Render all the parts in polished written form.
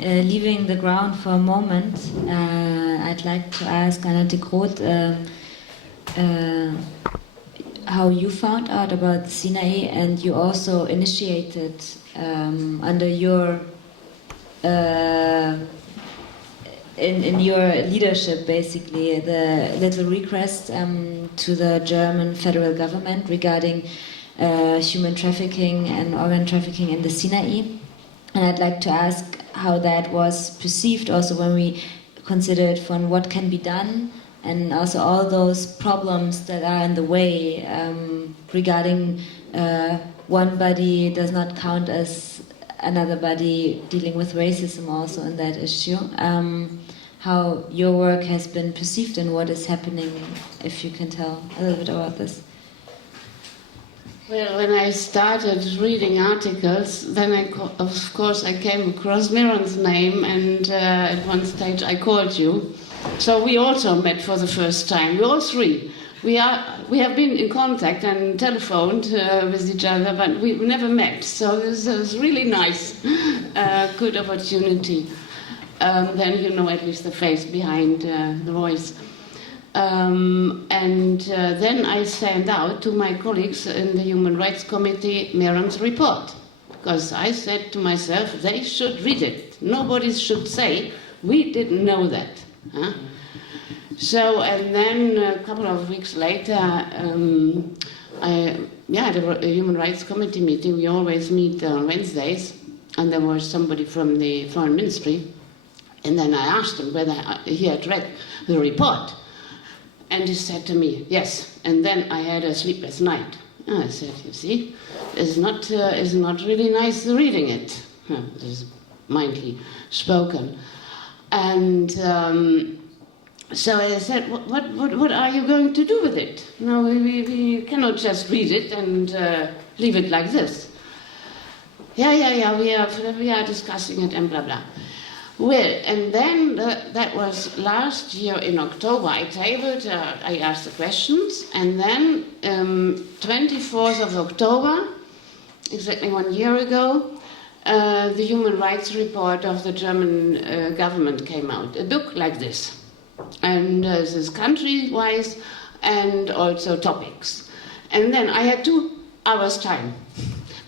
leaving the ground for a moment, I'd like to ask Annette Groth how you found out about Sinai, and you also initiated under your in your leadership, basically, the little request to the German federal government regarding human trafficking and organ trafficking in the Sinai. And I'd like to ask how that was perceived also when we considered from what can be done, and also all those problems that are in the way regarding one body does not count as another body, dealing with racism also in that issue. How your work has been perceived and what is happening, if you can tell a little bit about this. Well, when I started reading articles, then of course I came across Meron's name, and at one stage I called you. So we also met for the first time. We all three. We have been in contact and telephoned with each other, but we never met. So this is really nice, good opportunity. Then you know at least the face behind the voice. Then I sent out to my colleagues in the Human Rights Committee Meron's report, because I said to myself, they should read it. Nobody should say, we didn't know that. Huh? So, and then a couple of weeks later, I had a Human Rights Committee meeting. We always meet on Wednesdays, and there was somebody from the Foreign Ministry, and then I asked him whether he had read the report. And he said to me, yes. And then I had a sleepless night. And I said, you see, it's not really nice reading it. This is mildly spoken. And so I said, what are you going to do with it? No, we cannot just read it and leave it like this. Yeah, we are discussing it and blah, blah. Well, and then that was last year in October. I tabled, I asked the questions, and then 24th of October, exactly 1 year ago, the Human Rights Report of the German government came out. A book like this. And this is country-wise and also topics. And then I had 2 hours time,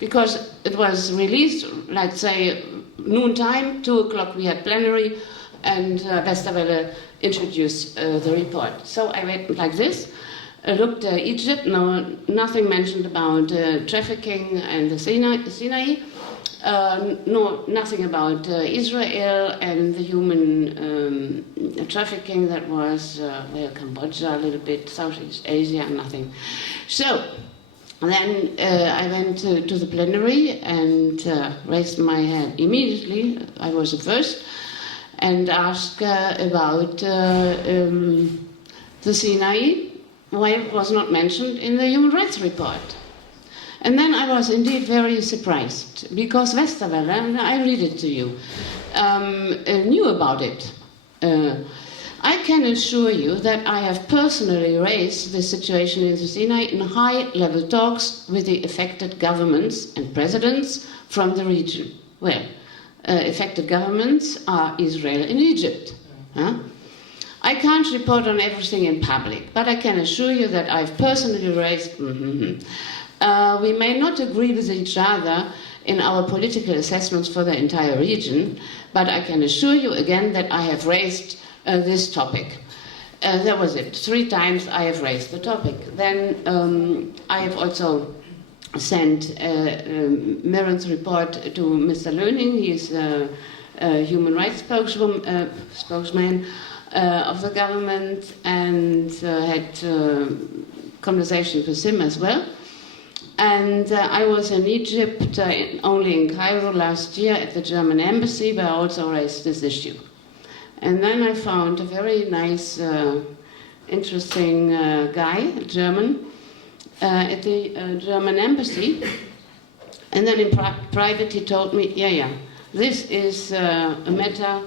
because it was released, let's say, noontime, 2 o'clock we had plenary, and Westerwelle introduced the report. So I went like this, looked at Egypt, no, nothing mentioned about trafficking and the Sinai, no, nothing about Israel and the human trafficking that was, Cambodia a little bit, Southeast Asia, nothing. So then I went to the plenary and raised my hand immediately. I was the first, and asked about the Sinai, why it was not mentioned in the Human Rights Report. And then I was indeed very surprised, because Westerwelle, and I read it to you, knew about it. I can assure you that I have personally raised the situation in the Sinai in high-level talks with the affected governments and presidents from the region. Well, affected governments are Israel and Egypt. Huh? I can't report on everything in public, but I can assure you that I've personally raised... we may not agree with each other in our political assessments for the entire region, but I can assure you again that I have raised this topic. That was it. 3 times I have raised the topic. Then I have also sent Meron's report to Mr. Löning. He's a human rights spokesman of the government, and had conversations with him as well. And I was in Egypt, only in Cairo last year at the German embassy, where I also raised this issue. And then I found a very nice, interesting guy, German, at the German embassy. And then in private he told me, this is a matter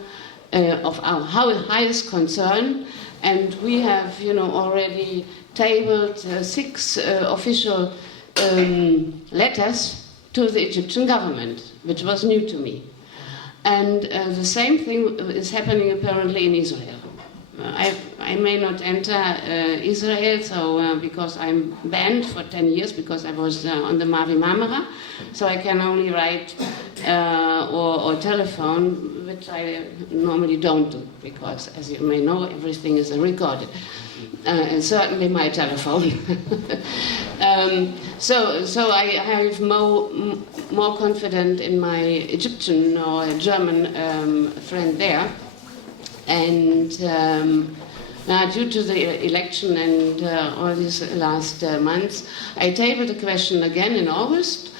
of our highest concern, and we have, already tabled 6 official letters to the Egyptian government, which was new to me. And the same thing is happening apparently in Israel. I may not enter Israel, so because I'm banned for 10 years because I was on the Mavi Marmara, so I can only write or telephone, which I normally don't do because, as you may know, everything is recorded, and certainly my telephone. So I have more confidence in my Egyptian or German friend there. And due to the election and all these last months, I tabled the question again in August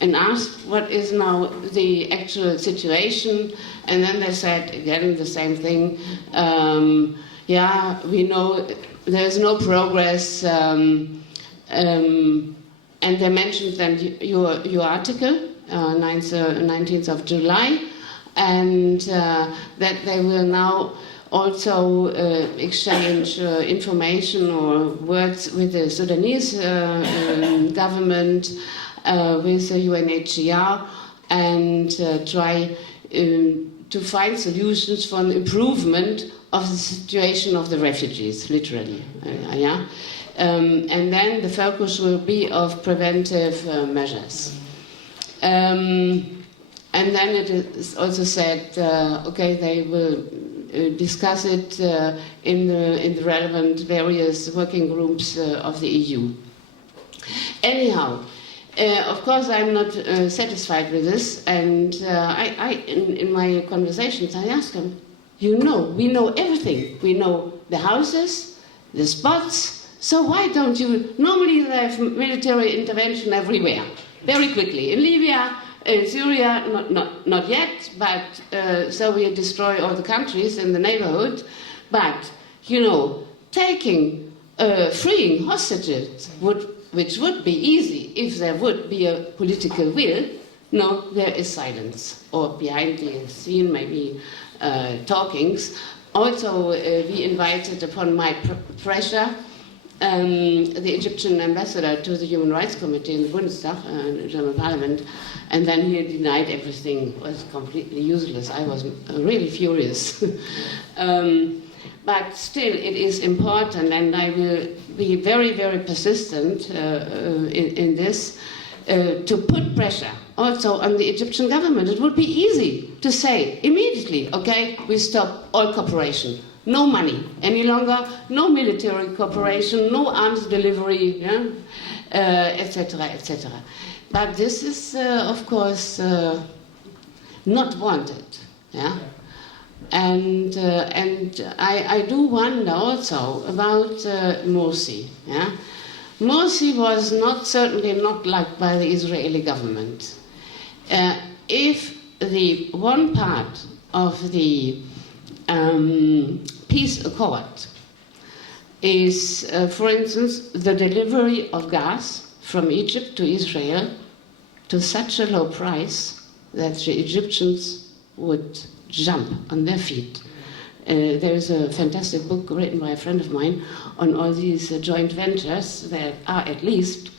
and asked what is now the actual situation. And then they said again the same thing. Yeah, we know there's no progress. And they mentioned then your article, 19th of July. And that they will now also exchange information or words with the Sudanese government, with the UNHCR, and try to find solutions for an improvement of the situation of the refugees, literally. And then the focus will be of preventive measures. And then it is also said, okay, they will discuss it in the relevant various working groups of the EU. Anyhow, of course, I'm not satisfied with this, and in my conversations, I ask them, we know everything. We know the houses, the spots, so why don't you? Normally, they have military intervention everywhere, very quickly. In Libya, Syria, not yet, but so we destroy all the countries in the neighborhood. But, freeing hostages, which would be easy if there would be a political will, no, there is silence. Or behind the scene, maybe talkings. Also, we invited, upon my pressure, the Egyptian ambassador to the Human Rights Committee in the Bundestag, the German Parliament, and then he denied everything. It was completely useless. I was really furious. But still, it is important, and I will be very, very persistent in this, to put pressure also on the Egyptian government. It would be easy to say immediately, okay, we stop all cooperation. No money any longer, no military cooperation, no arms delivery, etc., etc. But this is, of course, not wanted. Yeah? And I do wonder also about Morsi. Yeah? Morsi was certainly not liked by the Israeli government. If the one part of the peace accord is, for instance, the delivery of gas from Egypt to Israel to such a low price that the Egyptians would jump on their feet. There is a fantastic book written by a friend of mine on all these joint ventures. There are at least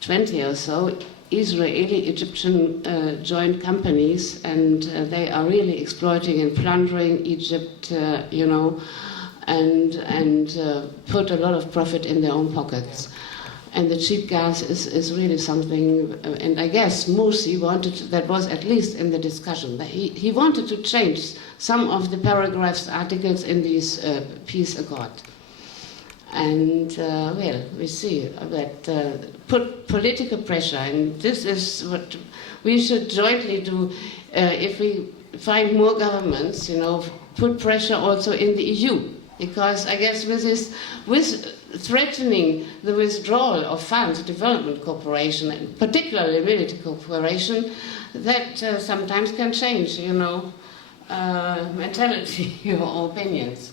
20 or so Israeli-Egyptian joint companies, and they are really exploiting and plundering Egypt, and put a lot of profit in their own pockets. And the cheap gas is really something, and I guess Morsi wanted, that was at least in the discussion, that he wanted to change some of the paragraphs, articles in this peace accord. And, we see that put political pressure, and this is what we should jointly do if we find more governments, put pressure also in the EU. Because I guess with threatening the withdrawal of funds, development cooperation, and particularly military cooperation, that sometimes can change, mentality or opinions.